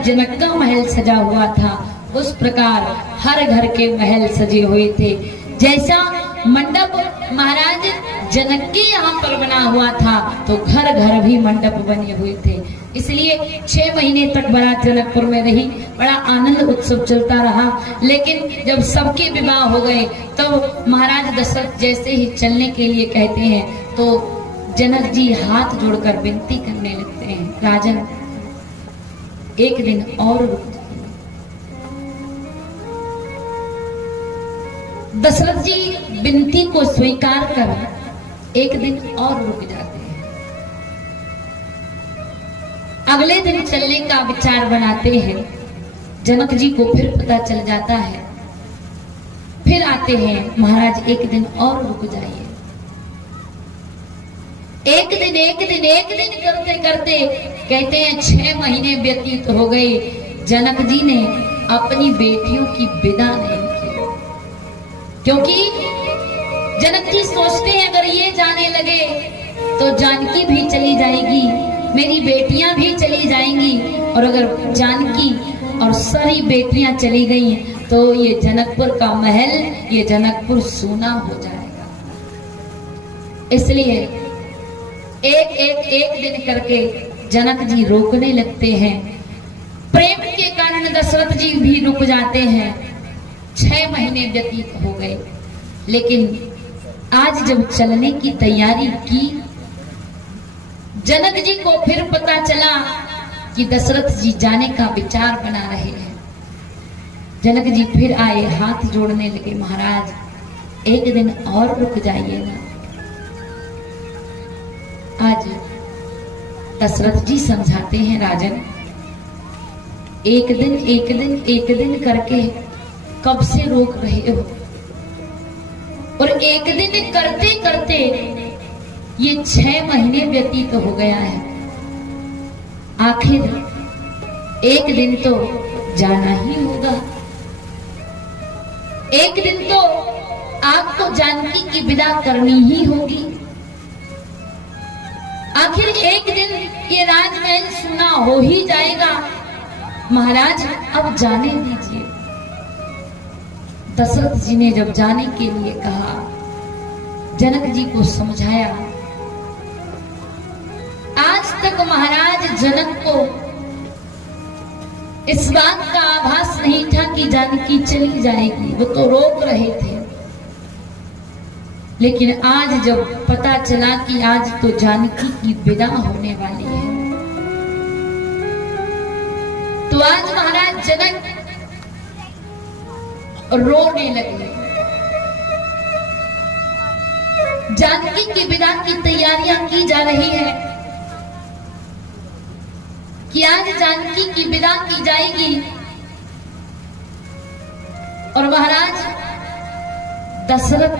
तरह जनक का महल सजा हुआ था, उस प्रकार हर घर के महल सजे हुए थे। जैसा मंडप महाराज जनक के यहाँ पर बना हुआ था, तो घर घर भी मंडप बने हुए थे। इसलिए 6 महीने तक बारात जनकपुर में रही, बड़ा आनंद उत्सव चलता रहा। लेकिन जब सबके विवाह हो गए, तब महाराज दशरथ जैसे ही चलने के लिए कहते हैं, तो जनक जी हाथ जोड़कर विनती करने लगते हैं, राजन एक दिन और रुक जाइए। दशरथ जी विनती को स्वीकार कर एक दिन और रुक जाते हैं। अगले दिन चलने का विचार बनाते हैं। जनक जी को फिर पता चल जाता है, फिर आते हैं, महाराज एक दिन और रुक जाइए। एक दिन करते करते कहते हैं 6 महीने व्यतीत हो गए। जनक जी ने अपनी बेटियों की विदा नहीं की, क्योंकि जनक जी सोचते हैं अगर ये जाने लगे तो जानकी भी चली जाएगी, मेरी बेटियां भी चली जाएंगी, और अगर जानकी और सारी बेटियां चली गई तो ये जनकपुर का महल, ये जनकपुर सूना हो जाएगा। इसलिए एक दिन करके जनक जी रोकने लगते हैं। प्रेम के कारण दशरथ जी भी रुक जाते हैं। 6 महीने व्यतीत हो गए, लेकिन आज जब चलने की तैयारी की, जनक जी को फिर पता चला कि दशरथ जी जाने का विचार बना रहे हैं। जनक जी फिर आए, हाथ जोड़ने लगे, महाराज एक दिन और रुक जाइए ना। आज दशरथ जी समझाते हैं, राजन एक दिन करके कब से रोक रहे हो, और एक दिन करते करते ये 6 महीने व्यतीत हो गया है। आखिर एक दिन तो जाना ही होगा, एक दिन तो आपको जानकी की विदा करनी ही होगी। आखिर एक दिन ये राजमहल सुना हो ही जाएगा। महाराज अब जाने दीजिए। दशरथ जी ने जब जाने के लिए कहा, जनक जी को समझाया। आज तक महाराज जनक को इस बात का आभास नहीं था कि जानकी चली जाएगी, वो तो रोक रहे थे। लेकिन आज जब पता चला कि आज तो जानकी की विदा होने वाली है, तो आज महाराज जनक रोने लगे। जानकी की विदा की तैयारियां की जा रही है कि आज जानकी की विदा की जाएगी, और महाराज दशरथ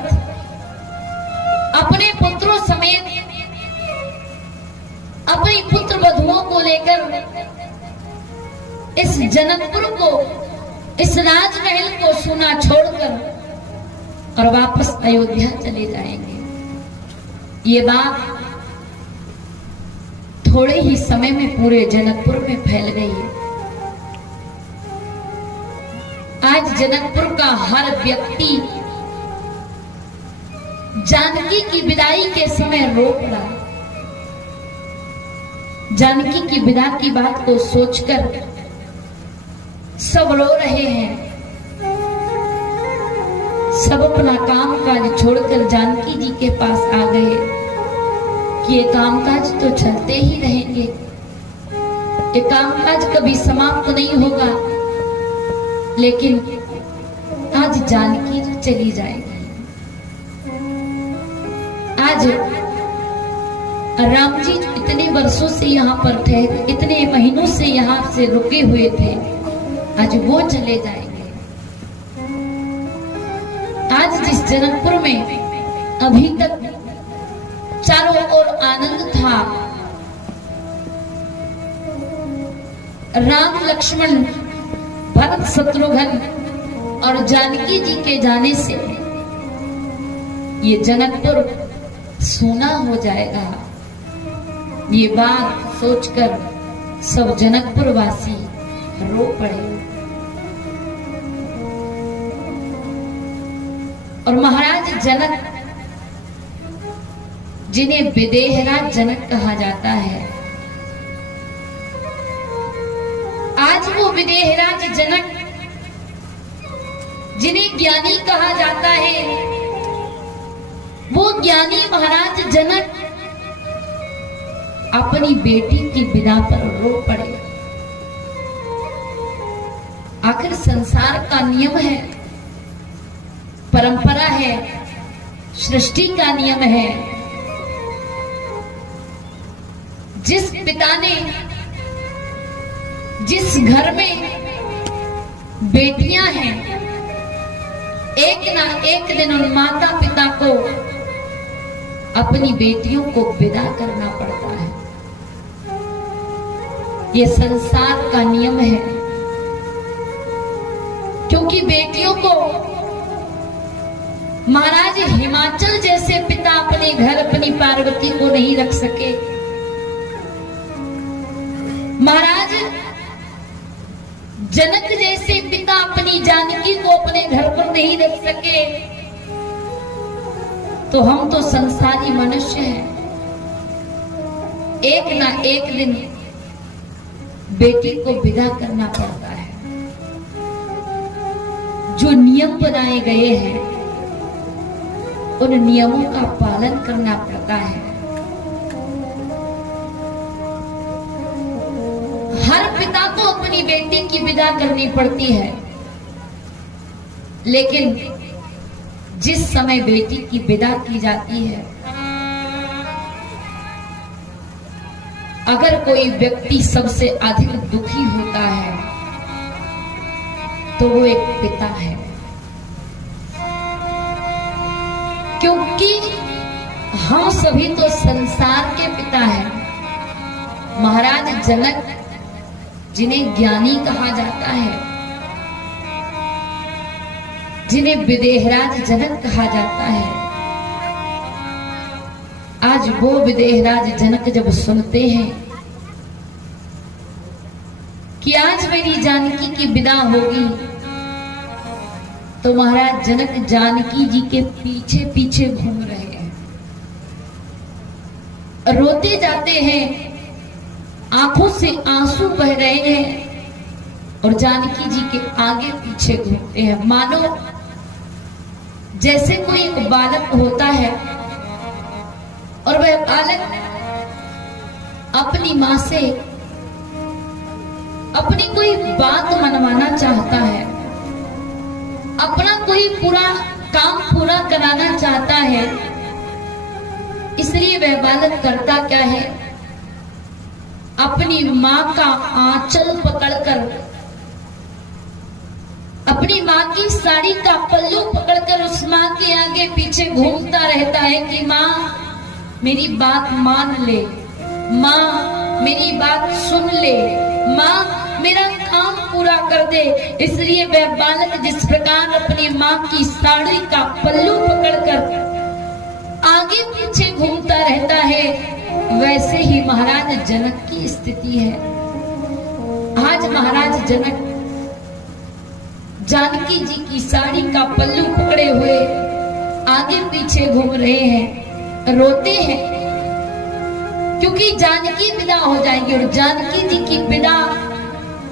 अपने पुत्रों समेत अपनी पुत्र वधुओं को लेकर इस जनकपुर को, इस राजमहल को सुना छोड़कर और वापस अयोध्या चले जाएंगे। ये बात थोड़े ही समय में पूरे जनकपुर में फैल गई है। आज जनकपुर का हर व्यक्ति जानकी की विदाई के समय रोक रहा। जानकी की विदा की बात को सोचकर सब रो रहे हैं। सब अपना काम काज छोड़कर जानकी जी के पास आ गए कि ये कामकाज तो चलते ही रहेंगे, ये कामकाज कभी समाप्त नहीं होगा, लेकिन आज जानकी जी चली जाएगी। आज राम जी इतने वर्षों से यहाँ पर थे, इतने महीनों से यहाँ से रुके हुए थे, आज वो चले जाएंगे। आज जिस जनकपुर में अभी तक चारों ओर आनंद था, राम लक्ष्मण भरत शत्रुघ्न और जानकी जी के जाने से ये जनकपुर सूना हो जाएगा। ये बात सोचकर सब जनकपुर वासी रो पड़े। और महाराज जनक, जिन्हें विदेहराज जनक कहा जाता है, आज वो विदेहराज जनक, जिन्हें ज्ञानी कहा जाता है, वो ज्ञानी महाराज जनक अपनी बेटी की विदा पर रो पड़े। आखिर संसार का नियम है, परंपरा है, सृष्टि का नियम है। जिस पिता ने, जिस घर में बेटियां हैं, एक ना एक दिन उन माता पिता को अपनी बेटियों को विदा करना पड़ता है। ये संसार का नियम है, क्योंकि बेटियों को महाराज हिमाचल जैसे पिता अपने घर अपनी पार्वती को नहीं रख सके, महाराज जनक जैसे पिता अपनी जानकी को अपने घर पर नहीं रख सके, तो हम तो संसारी मनुष्य हैं। एक ना एक दिन बेटी को विदा करना पड़ता है। जो नियम बनाए गए हैं, उन नियमों का पालन करना पड़ता है। हर पिता को अपनी बेटी की विदा करनी पड़ती है, लेकिन जिस समय बेटी की विदा की जाती है, अगर कोई व्यक्ति सबसे अधिक दुखी होता है तो वो एक पिता है, क्योंकि हम सभी तो संसार के पिता हैं। महाराज जनक, जिन्हें ज्ञानी कहा जाता है, जिन्हें विदेहराज जनक कहा जाता है, आज वो विदेहराज जनक जब सुनते हैं कि आज मेरी जानकी की विदा होगी, तो महाराज जनक जानकी जी के पीछे पीछे घूम रहे हैं, रोते जाते हैं, आंखों से आंसू बह रहे हैं, और जानकी जी के आगे पीछे घूमते हैं। मानो जैसे कोई एक बालक होता है और वह बालक अपनी माँ से अपनी कोई बात मनवाना चाहता है, अपना कोई पूरा काम पूरा कराना चाहता है, इसलिए वह बालक करता क्या है, अपनी माँ का आंचल पकड़कर, अपनी माँ की साड़ी का पल्लू पकड़कर उस माँ के आगे पीछे घूमता रहता है कि माँ मेरी बात मान ले, माँ मेरी बात सुन ले, माँ मेरा काम पूरा कर दे। इसलिए वह बालक जिस प्रकार अपनी माँ की साड़ी का पल्लू पकड़कर आगे पीछे घूमता रहता है, वैसे ही महाराज जनक की स्थिति है। आज महाराज जनक जानकी जी की साड़ी का पल्लू पकड़े हुए आगे पीछे घूम रहे हैं, रोते हैं, क्योंकि जानकी विदा हो जाएगी। और जानकी जी की विदा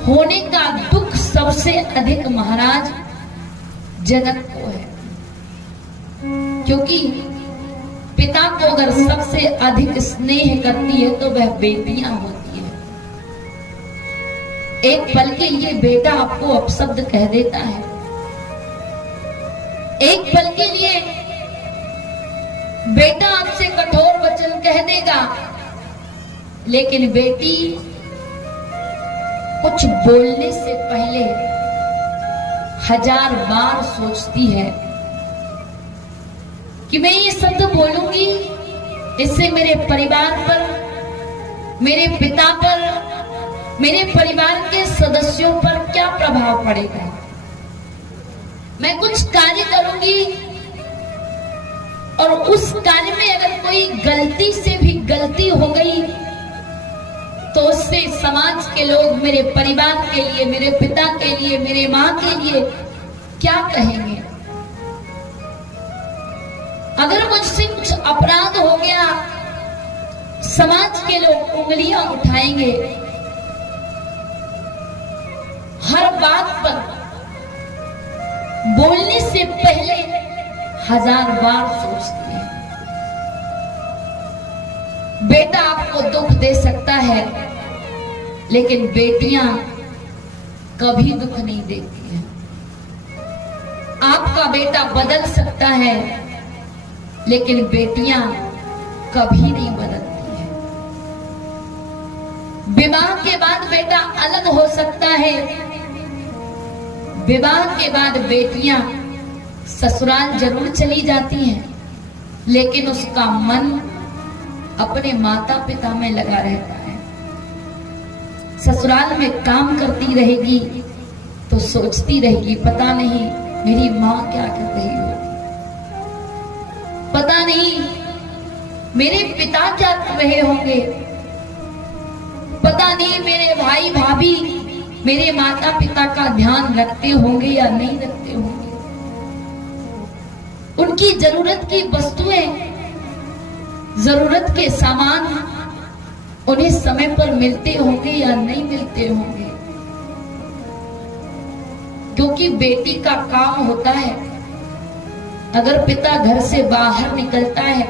होने का दुख सबसे अधिक महाराज जनक को है, क्योंकि पिता को अगर सबसे अधिक स्नेह करती है तो वह बेटियां होती है। एक पल के लिए बेटा आपको अपशब्द कह देता है, एक पल के लिए बेटा आपसे कठोर वचन कह देगा, लेकिन बेटी कुछ बोलने से पहले 1000 बार सोचती है कि मैं ये शब्द बोलूंगी, इससे मेरे परिवार पर, मेरे पिता पर, मेरे परिवार के सदस्यों पर क्या प्रभाव पड़ेगा। मैं कुछ कार्य करूंगी और उस कार्य में अगर कोई गलती से भी गलती हो गई तो उससे समाज के लोग मेरे परिवार के लिए, मेरे पिता के लिए, मेरे माँ के लिए क्या कहेंगे? अगर मुझसे कुछ अपराध हो गया, समाज के लोग उंगलियां उठाएंगे। हर बात पर बोलने से पहले 1000 बार सोचते हैं। बेटा आपको दुख दे सकता है, लेकिन बेटियां कभी दुख नहीं देती हैं। आपका बेटा बदल सकता है, लेकिन बेटियां कभी नहीं बदलती हैं। विवाह के बाद बेटा अलग हो सकता है, विवाह के बाद बेटियां ससुराल जरूर चली जाती हैं, लेकिन उसका मन अपने माता पिता में लगा रहता है। ससुराल में काम करती रहेगी तो सोचती रहेगी, पता नहीं मेरी माँ क्या कर रही होगी, पता नहीं मेरे पिता क्या कर रहे होंगे, पता नहीं मेरे भाई भाभी मेरे माता पिता का ध्यान रखते होंगे या नहीं रखते होंगे, उनकी जरूरत की वस्तुएं, जरूरत के सामान उन्हें समय पर मिलते होंगे या नहीं मिलते होंगे। क्योंकि बेटी का काम होता है, अगर पिता घर से बाहर निकलता है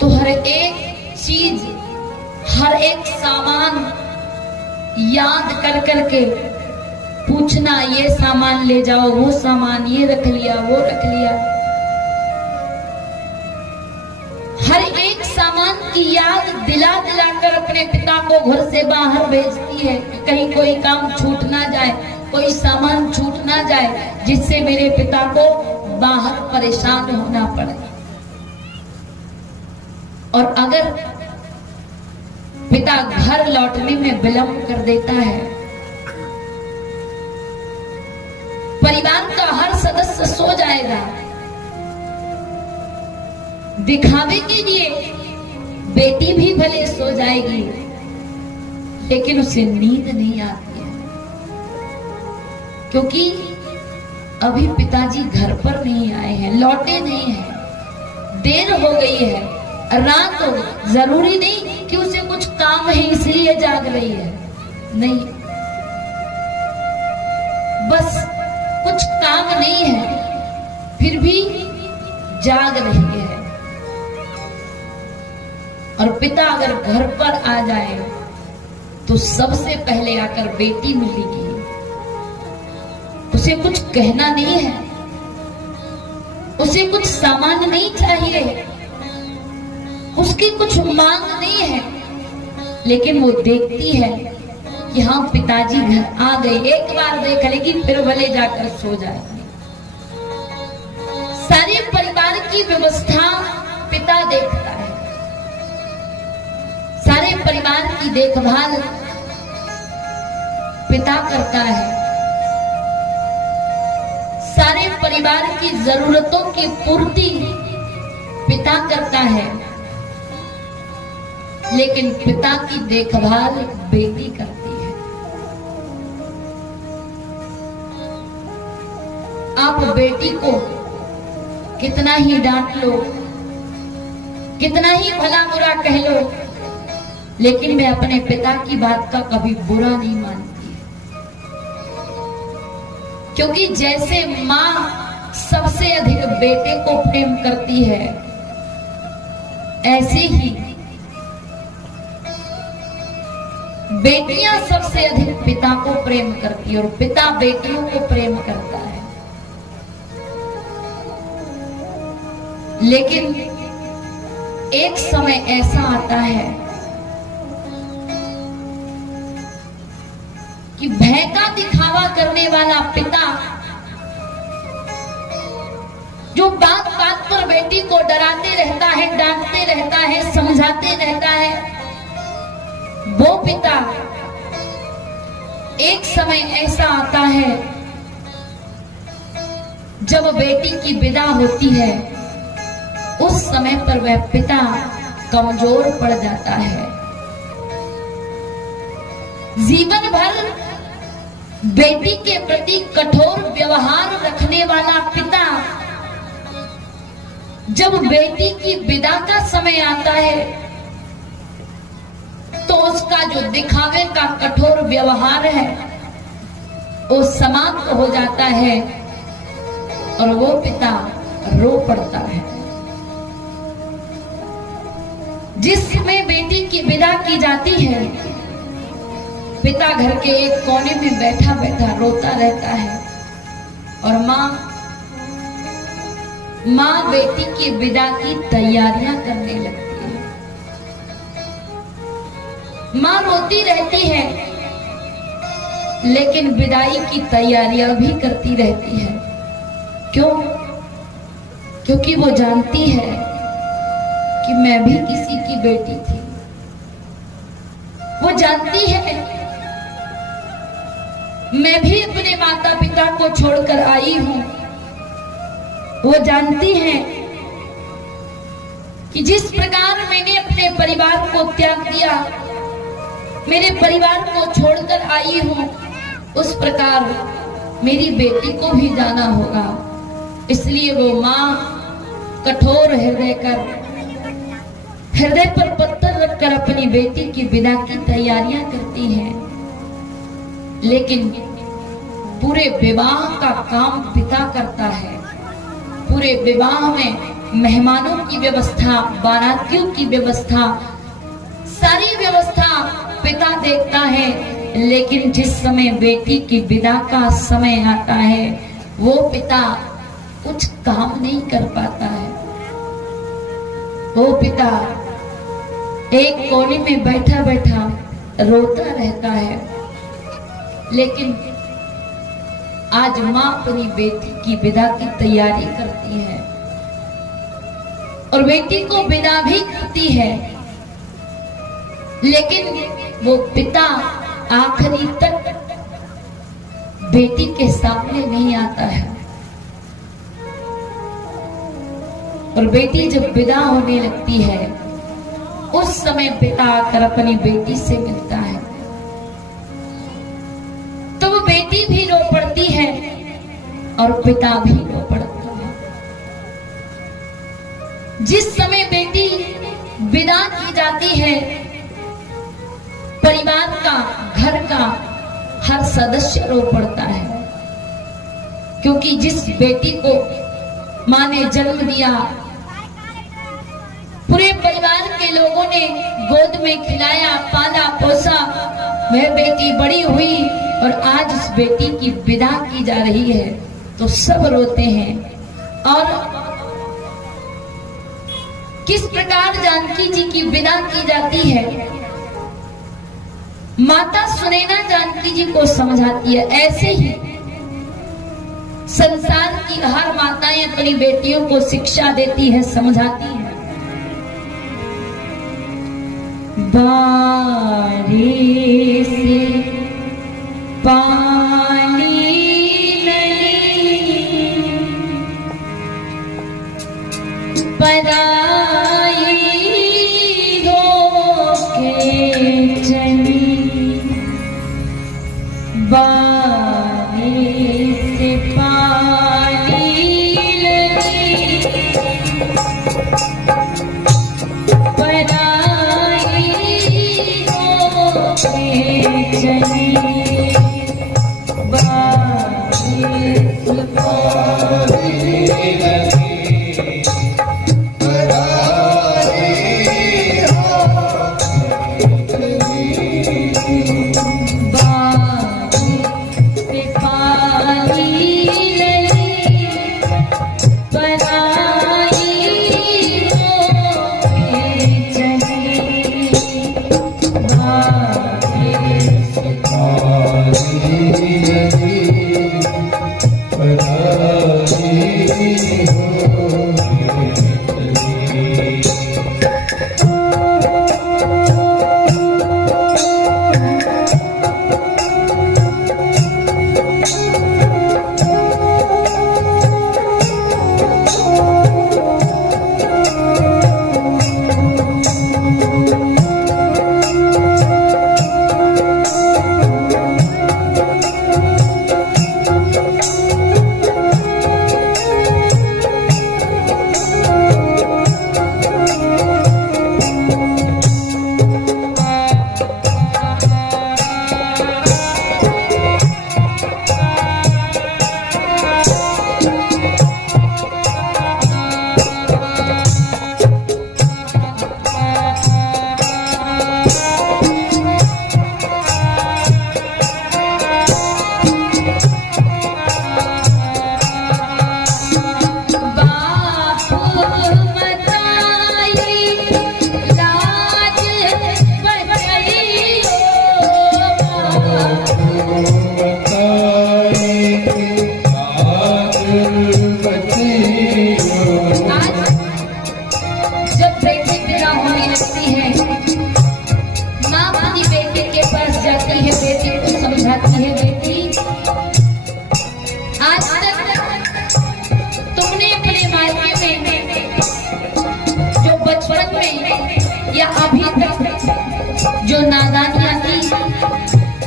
तो हर एक चीज, हर एक सामान याद कर करके पूछना, ये सामान ले जाओ, वो सामान ये रख लिया, वो रख लिया। हर एक सामान की याद दिला दिला कर अपने पिता को घर से बाहर भेजती है कि कहीं कोई काम छूट ना जाए, कोई सामान छूट ना जाए, जिससे मेरे पिता को बाहर परेशान होना पड़े। और अगर पिता घर लौटने में विलंब कर देता है, परिवार का हर सदस्य सो जाएगा, दिखावे के लिए बेटी भी भले सो जाएगी, लेकिन उसे नींद नहीं आती है, क्योंकि अभी पिताजी घर पर नहीं आए हैं, लौटे नहीं हैं, देर हो गई है, रात हो, जरूरी नहीं कि उसे कुछ काम है इसलिए जाग रही है, नहीं, बस कुछ काम नहीं है फिर भी जाग रही है। और पिता अगर घर पर आ जाए तो सबसे पहले आकर बेटी मिलेगी, उसे कुछ कहना नहीं है, उसे कुछ सामान नहीं चाहिए, उसकी कुछ मांग नहीं है, लेकिन वो देखती है कि हाँ पिताजी घर आ गए, एक बार देख लेगी फिर भले जाकर सो जाएगी। सारे परिवार की व्यवस्था पिता देखता है, सारे परिवार की देखभाल पिता करता है, सारे परिवार की जरूरतों की पूर्ति पिता करता है, लेकिन पिता की देखभाल बेटी करती है। आप बेटी को कितना ही डांट लो, कितना ही भला बुरा कह लो, लेकिन मैं अपने पिता की बात का कभी बुरा नहीं मानती, क्योंकि जैसे माँ सबसे अधिक बेटे को प्रेम करती है, ऐसे ही बेटियां सबसे अधिक पिता को प्रेम करती है और पिता बेटियों को प्रेम करता है। लेकिन एक समय ऐसा आता है कि भय का दिखावा करने वाला पिता, जो बात बात पर बेटी को डराते रहता है, डांटते रहता है, समझाते रहता है, वो पिता एक समय ऐसा आता है जब बेटी की विदा होती है, उस समय पर वह पिता कमजोर पड़ जाता है, जीवन भर बेटी के प्रति कठोर व्यवहार रखने वाला पिता जब बेटी की विदा का समय आता है तो उसका जो दिखावे का कठोर व्यवहार है वो समाप्त हो जाता है और वो पिता रो पड़ता है। जिस समय बेटी की विदा की जाती है पिता घर के एक कोने में बैठा बैठा रोता रहता है और माँ बेटी की विदा की तैयारियां करने लगती है। माँ रोती रहती है लेकिन विदाई की तैयारियां भी करती रहती है। क्यों? क्योंकि वो जानती है कि मैं भी किसी की बेटी थी। वो जानती है मैं भी अपने माता पिता को छोड़कर आई हूं। वो जानती है कि जिस प्रकार मैंने अपने परिवार को त्याग दिया, मेरे परिवार को छोड़कर आई हूं, उस प्रकार मेरी बेटी को भी जाना होगा। इसलिए वो माँ कठोर हृदय पर पत्थर रखकर अपनी बेटी की विदा की तैयारियां करती है। लेकिन पूरे विवाह का काम पिता करता है। पूरे विवाह में मेहमानों की व्यवस्था, बारातियों की व्यवस्था, सारी व्यवस्था पिता देखता है। लेकिन जिस समय बेटी की विदा का समय आता है वो पिता कुछ काम नहीं कर पाता है। वो पिता एक कोने में बैठा बैठा रोता रहता है। लेकिन आज माँ अपनी बेटी की विदा की तैयारी करती है और बेटी को विदा भी करती है। लेकिन वो पिता आखिरी तक बेटी के सामने नहीं आता है और बेटी जब विदा होने लगती है उस समय पिता आकर अपनी बेटी से मिलता है तो वो बेटी भी रो पड़ती है और पिता भी रो पड़ता है। जिस समय बेटी विदा की जाती है परिवार का, घर का हर सदस्य रो पड़ता है, क्योंकि जिस बेटी को माँ ने जन्म दिया, पूरे परिवार के लोगों ने गोद में खिलाया, पाला पोसा, वह बेटी बड़ी हुई और आज उस बेटी की विदा की जा रही है तो सब रोते हैं। और किस प्रकार जानकी जी की विदा की जाती है, माता सुनैना जानकी जी को समझाती है। ऐसे ही संसार की हर माताएं अपनी बेटियों को शिक्षा देती है, समझाती है। बारिश से पानी नहीं पराई होके चली, बारिश से पानी नहीं पराई होके चली,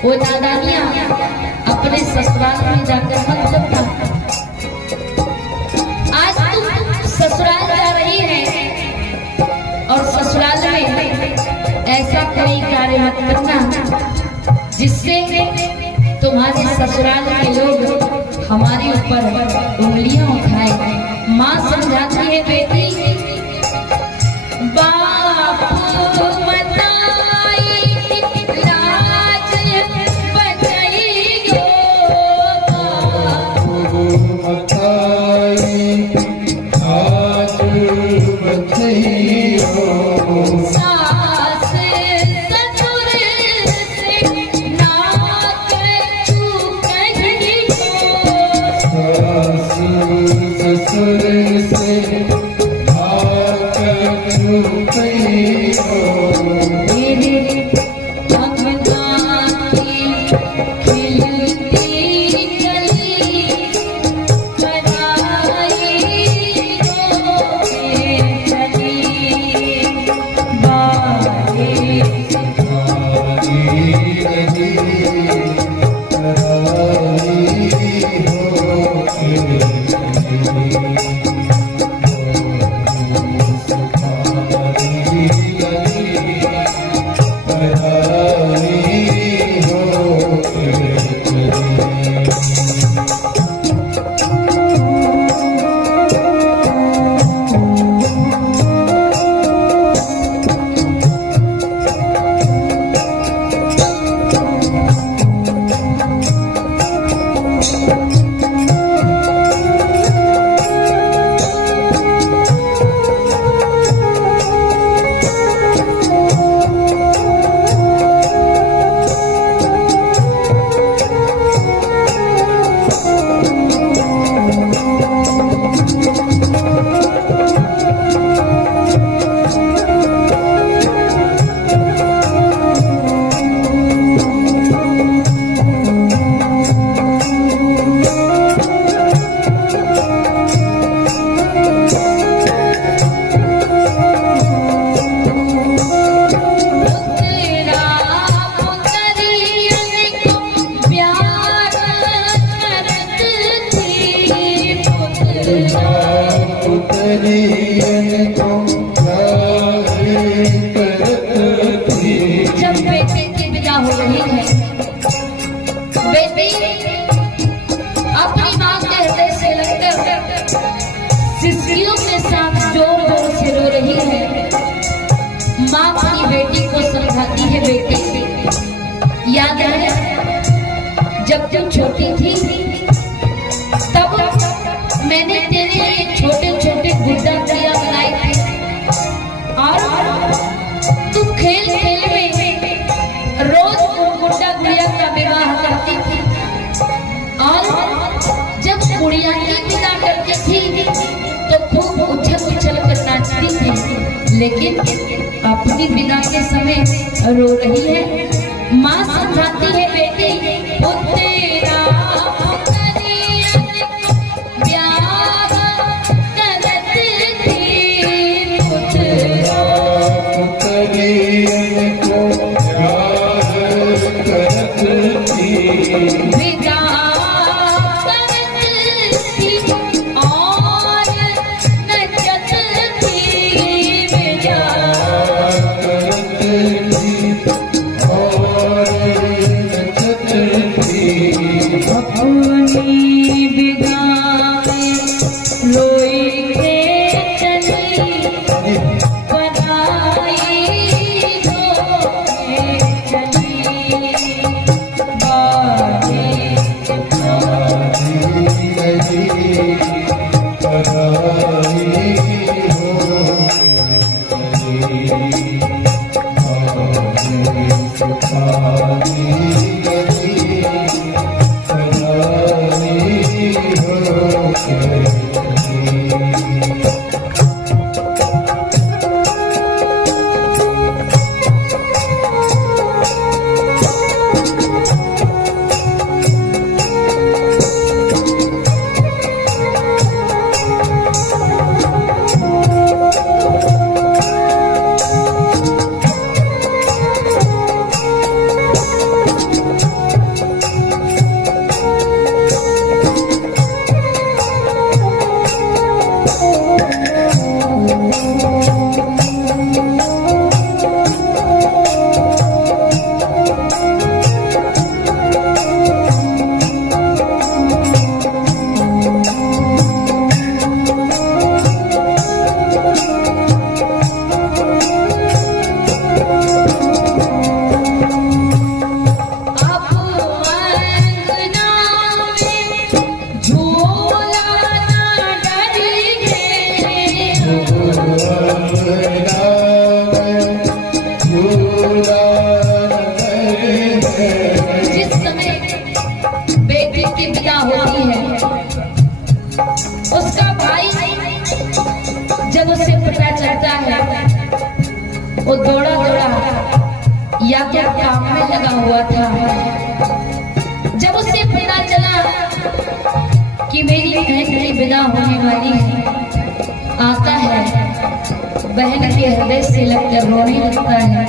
वो नादानियां अपने ससुराल में जाकर मतलब था। आज तुम ससुराल जा रही है और ससुराल में ऐसा कोई कार्य मत करना जिससे तुम्हारे ससुराल के लोग हमारे ऊपर उंगलियां उठाए। माँ समझाती है बेटी, बापू बताई लाज बचाइयो, बापू बताई लाज बचाइयो, सास ससुर से नाक चूकहियो, सास ससुर से नाक चूकहियो, मेरे भगवानी खिलती गली बनाई रोके चली, बारी सिखाई गली बनाई रोके जब बेटे की विदा हो रही है, बेटी अपनी मां के हृदय से लगकर सिसकियों के साथ जोर जोर से रो रही है। मां अपनी बेटी को समझाती है, बेटी याद है जब तुम छोटी थी तब मैंने तेरे लिए छोटे छोटे गुड्डा दिया बनाए थे और तुम खेल खेल में रोज गुड्डा गुड़िया का विवाह करती थी और जब गुड़िया की विदा करती थी तो खूब उछल उछल कर नाचती थी, लेकिन अपनी विदा के समय रो रही है। माँ समझाती है, बेटी तेरा बेटी की विदा होती है, उसका भाई जब उसे पता चलता है, वो दौड़ा दौड़ा या क्या काम में लगा हुआ था। जब उसे पता चला कि मेरी बहन की विदा होने वाली है, आता है, बहन के हृदय से लगकर रोने लगता है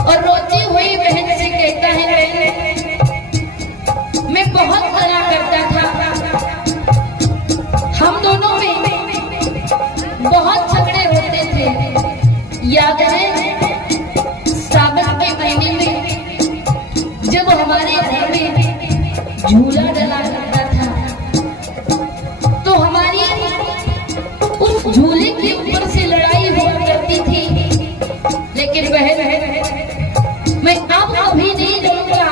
और रोती हुई बहन से कहता है, मैं बहुत मना करता था, हम दोनों में बहुत झगड़े होते थे। याद है सावन के महीने में जब हमारे घर में झूला डला करता था, तो हमारी उस झूले के ऊपर से लड़ाई हुआ करती थी। लेकिन बहन, मैं अब कभी नहीं लड़ूंगा,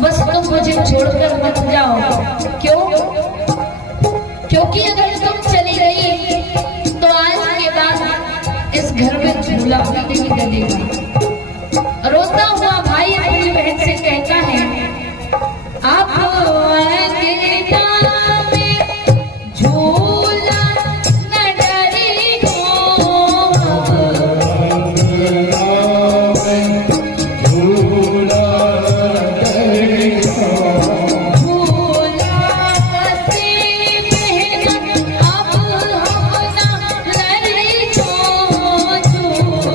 बस तुम मुझे छोड़कर मत जाओ। क्यों? क्योंकि अगर तुम चली गई तो आज के बाद इस घर में झूला भी नहीं डलेगा। रोता हुआ भाई अपनी बहन से कहता है, आप झूला न डरी हो, झूला से बहन अब हम न लड़ी हो, झूला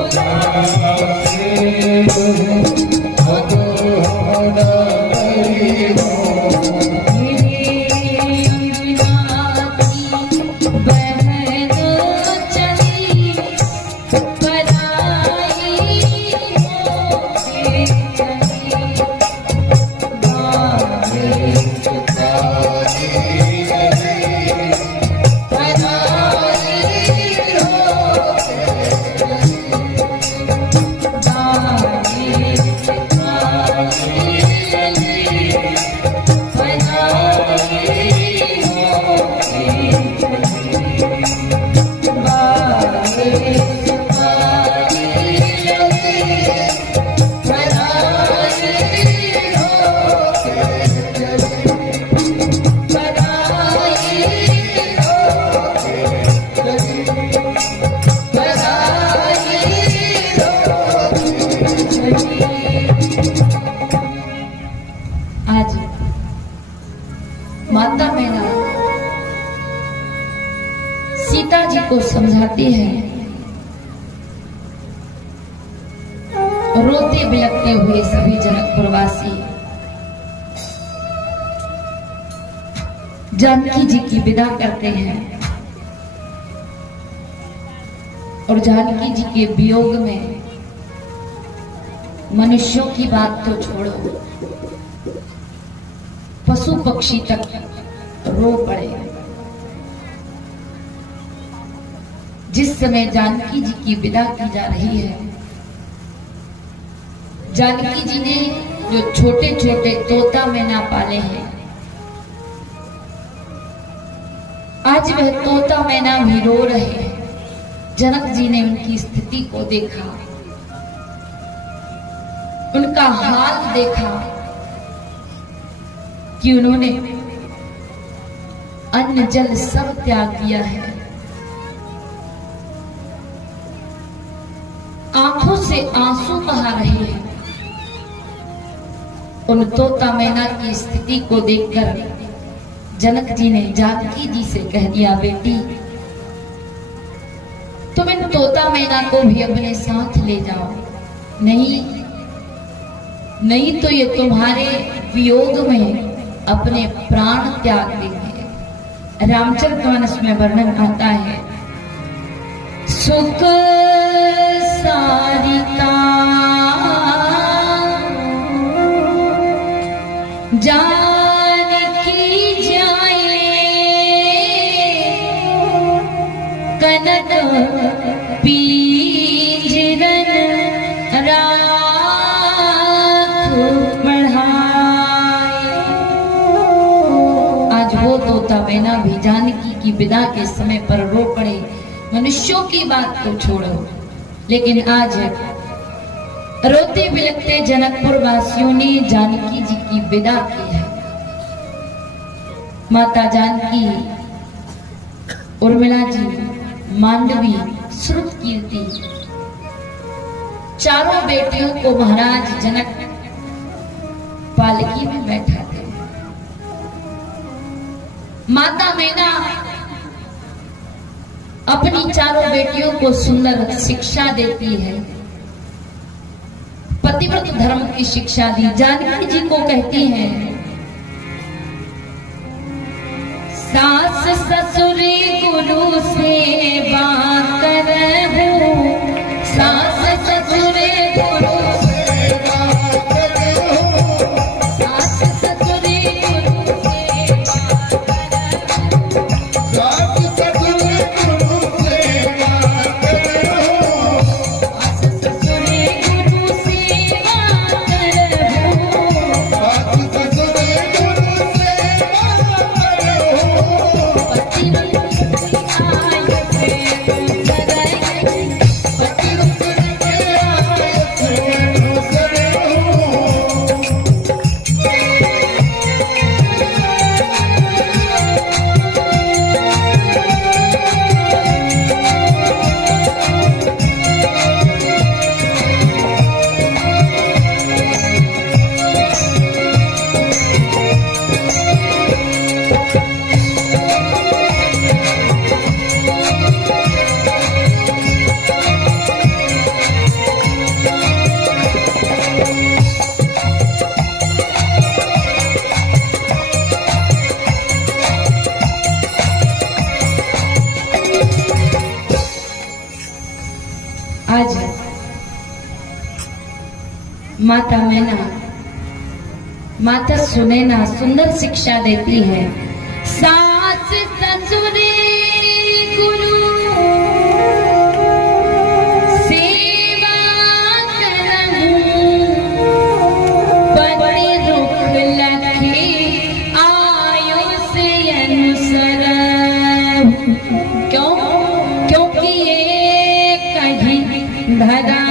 माता मैना सीता जी को समझाती है, रोते बिलखते हुए सभी जनकपुरवासी जानकी जी की विदा करते हैं और जानकी जी के वियोग में मनुष्यों की बात तो छोड़ो, पशु पक्षी तक रो पड़े। जिस समय जानकी जी की विदा की जा रही है, जानकी जी ने जो छोटे छोटे तोता मैना पाले हैं, आज वह तोता मैना भी रो रहे हैं। जनक जी ने उनकी स्थिति को देखा, उनका हाल देखा कि उन्होंने अन्न जल सब त्याग दिया है, आंखों से आंसू बहा रहे हैं। उन तोता मैना की स्थिति को देखकर जनक जी ने जानकी जी से कह दिया, बेटी तुम इन तोता मैना को भी अपने साथ ले जाओ, नहीं तो ये तुम्हारे वियोग में अपने प्राण त्याग देंगे। रामचरितमानस में वर्णन आता है, सुख सारिका जानकी जाए, कनक पींजरन राख बढ़ाए। आज वो तोता मैना भी जानकी की विदा के समय पर रो पड़े। मनुष्यों की बात तो छोड़ो, लेकिन आज रोते बिलखते जनकपुर वासियों ने जानकी जी की विदा की है। माता जानकी, उर्मिला जी, मांडवी, श्रुत कीर्ति, चारों बेटियों को महाराज जनक पालकी में बैठाते हैं। माता मैना अपनी चारों बेटियों को सुंदर शिक्षा देती है, पतिव्रत धर्म की शिक्षा दी। जानकी जी को कहती हैं, सास ससुर गुरु सेवा करहु, सास ससुर गुरु सेवा करहु, सास ससुर गुरु सेवा करहु, सास ससुर गुरु सेवा करहु, सास ससुर गुरु सेवा करहु, सास ससुर गुरु सेवा करहु, आज माता मैना, माता सुनैना सुंदर शिक्षा देती है। सास ससुर गुरु सेवा करहु, पति रुख लखे आयुष अनुसरहु। क्यों? क्योंकि ये कहीं धरा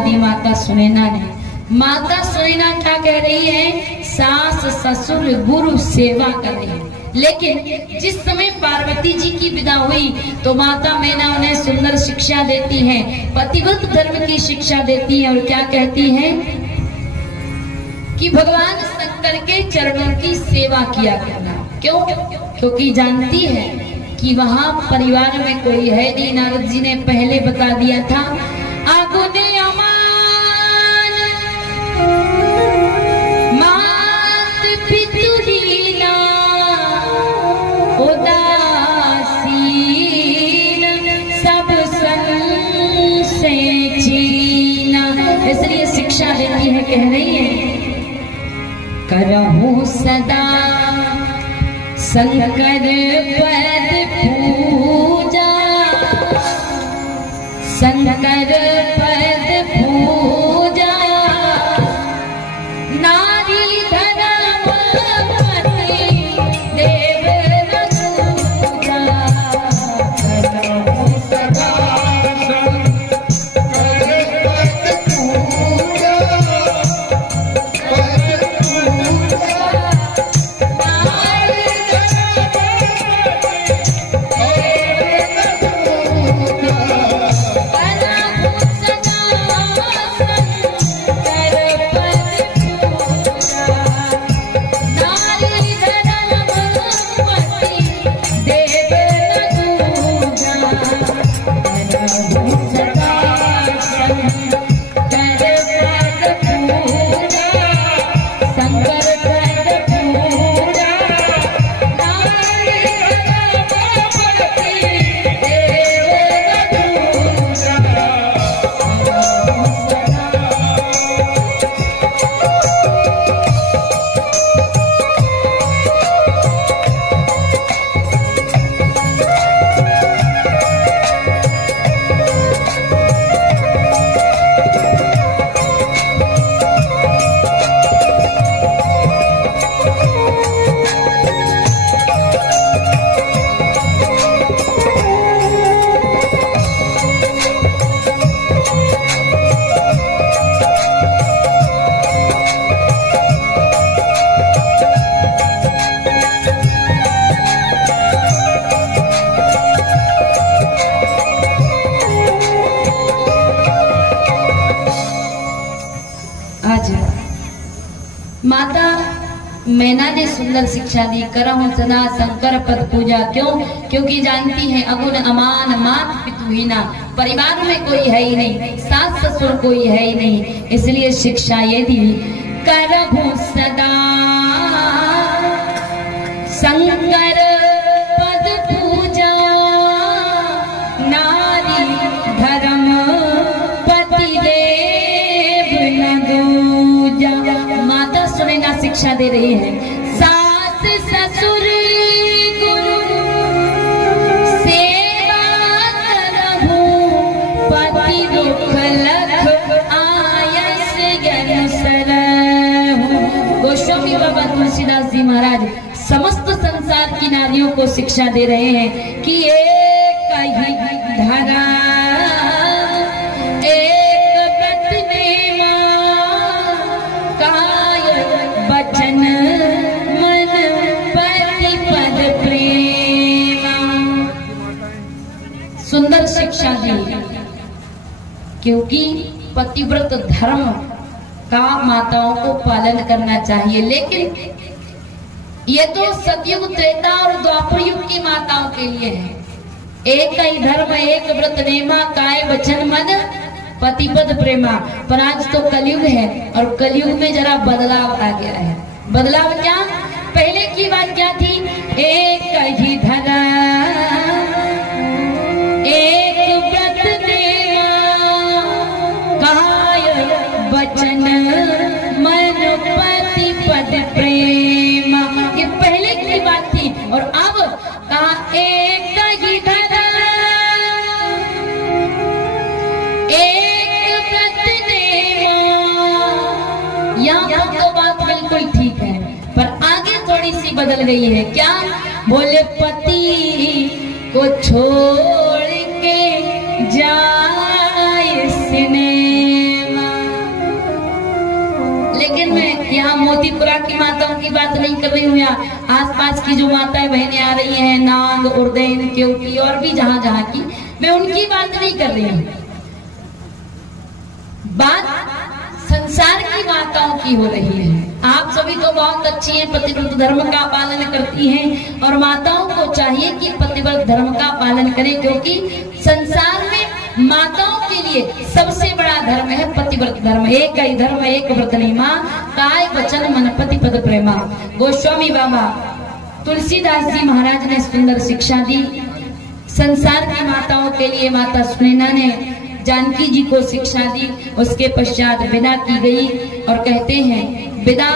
दी माता सुनैना ने। माता सुनैना क्या कह रही है? सास ससुर गुरु सेवा कर रही है। लेकिन जिस समय पार्वती जी की विदा हुई तो माता मैना उन्हें सुंदर शिक्षा देती है, पतिव्रत धर्म की शिक्षा देती है और क्या कहती है कि भगवान शंकर के चरणों की सेवा किया करना। क्यों? क्योंकि जानती है कि वहां परिवार में कोई है नहीं। नारद जी ने पहले बता दिया था, आगुने अमान मात पितुरीना उदासीन सब संसे चीना। इसलिए शिक्षा देती है, कह रही है, करहु सदा शंकर पद पूजा, शंकर पद पूजा, नारी धर्म पति देव रघुजा, करहु सदा शंकर पद पूजा, पद पूजा, नारी माता मैना ने सुंदर शिक्षा दी, करहूं सदा शंकर पद पूजा। क्यों? क्योंकि जानती है अगुण अमान मात पितु हीना, परिवार में कोई है ही नहीं, सास ससुर कोई है ही नहीं, इसलिए शिक्षा ये दी, करहूं सदा शंकर पद पूजा, नारी धर्म पति देव न दूजा। माता सुनैना शिक्षा दे रही है, सास ससुर गुरु सेवा करहूं, पति दुख लख आयस ज्ञान सरहूं। गोस्वामी बाबा तुलसीदास जी महाराज समस्त संसार की नारियों को शिक्षा दे रहे हैं कि एक ही धरा एक व्रत नेमा, काय वचन मन पति पद प्रेमा। सुंदर शिक्षा दी, क्योंकि पतिव्रत धर्म का माताओं को पालन करना चाहिए। लेकिन ये तो सतयुग त्रेता और द्वापर युग की माताओं के लिए है। एक ही धर्म एक व्रत नेमा, काय वचन मन पतिपद प्रेमा। पर आज तो कलयुग है और कलयुग में जरा बदलाव आ गया है। बदलाव क्या? पहले की बात क्या थी? एक ही धरा एक व्रत नेमा, काय वचन मन पतिपद प्रेमा। ये पहले की बात थी। और अब कहा एक ही धरा एक व्रत नेमा। यहाँ पर तो बात बिल्कुल ठीक है, पर आगे थोड़ी सी बदल गई है। क्या? बोले पति को छोड़ के जाए सिनेमा। लेकिन मैं यहाँ मोतीपुरा की माताओं की बात नहीं कर रही हूँ, यहाँ आसपास की जो माताएं बहनें आ रही हैं, नांग, उर्दैन, केवटी और भी जहाँ जहाँ की, मैं उनकी बात नहीं कर रही हूँ। बात संसार की माताओं की हो रही है। आप सभी तो बहुत अच्छी हैं, पतिव्रत धर्म का पालन करती हैं, और माताओं को चाहिए कि पतिव्रत धर्म का पालन करें, क्योंकि संसार में माताओं के लिए सबसे बड़ा धर्म है पतिव्रत धर्म। एक ही धर्म एक व्रत नेमा, काय वचन मन पति पद प्रेमा। गोस्वामी बाबा तुलसीदास जी महाराज ने सुंदर शिक्षा दी संसार की माताओं के लिए। माता सुनैना ने जानकी जी को शिक्षा दी। उसके पश्चात विदा की गई और कहते हैं विदा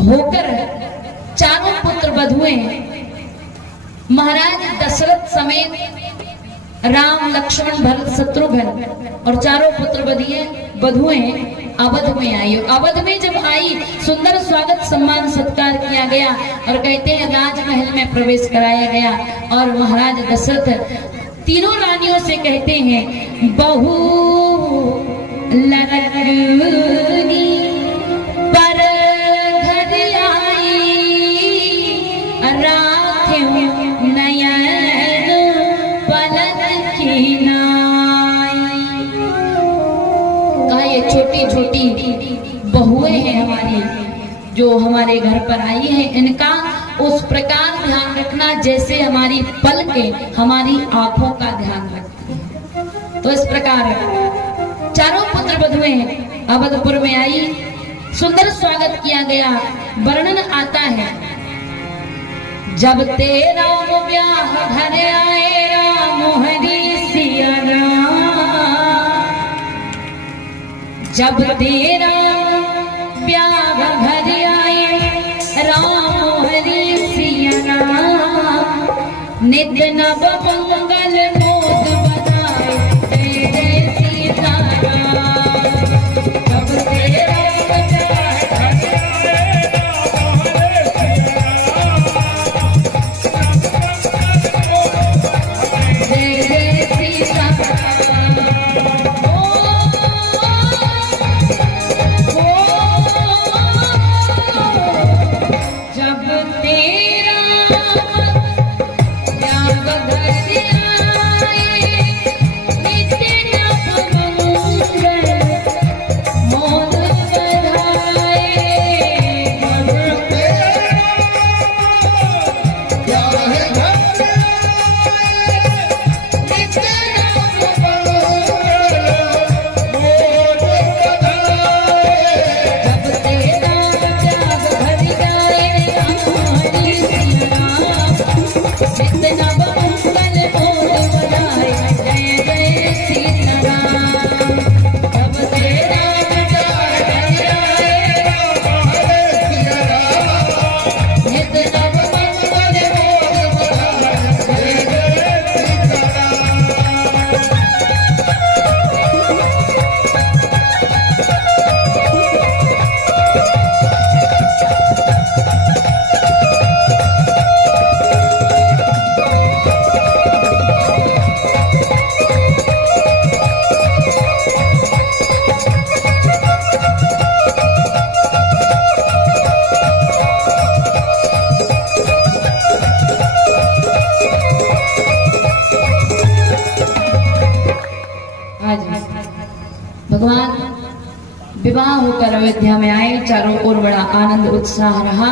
होकर चारों पुत्र बधुएं महाराज दशरथ समेत राम, लक्ष्मण, भरत, शत्रुघ्न और चारों पुत्र बधुएं अवध में आई। अवध में जब आई, सुंदर स्वागत सम्मान सत्कार किया गया और कहते हैं राजमहल में प्रवेश कराया गया। और महाराज दशरथ तीनों रानियों से कहते हैं, बहु लरकनी पर घर आई, राख्यो नयन पलक की नाई। कहा ये छोटी छोटी बहुएं हैं हमारी, जो हमारे घर पर आई हैं, इनका उस प्रकार ध्यान रखना जैसे हमारी पलकें हमारी आंखों का ध्यान रखती हैं। तो इस प्रकार चारों पुत्र बधुएं अवधपुर में आई, सुंदर स्वागत किया गया। वर्णन आता है, जब तेरा ब्याह घर आए राम हरि सिया राम, जब तेरा ब्याह घर आए राम हरि सिया राम, नित नव मंगल मोद बनाए तेरे सीताराम। जब तेरा जब तेरा भगवान विवाह होकर अयोध्या में आए। चारों ओर बड़ा आनंद उत्साह रहा।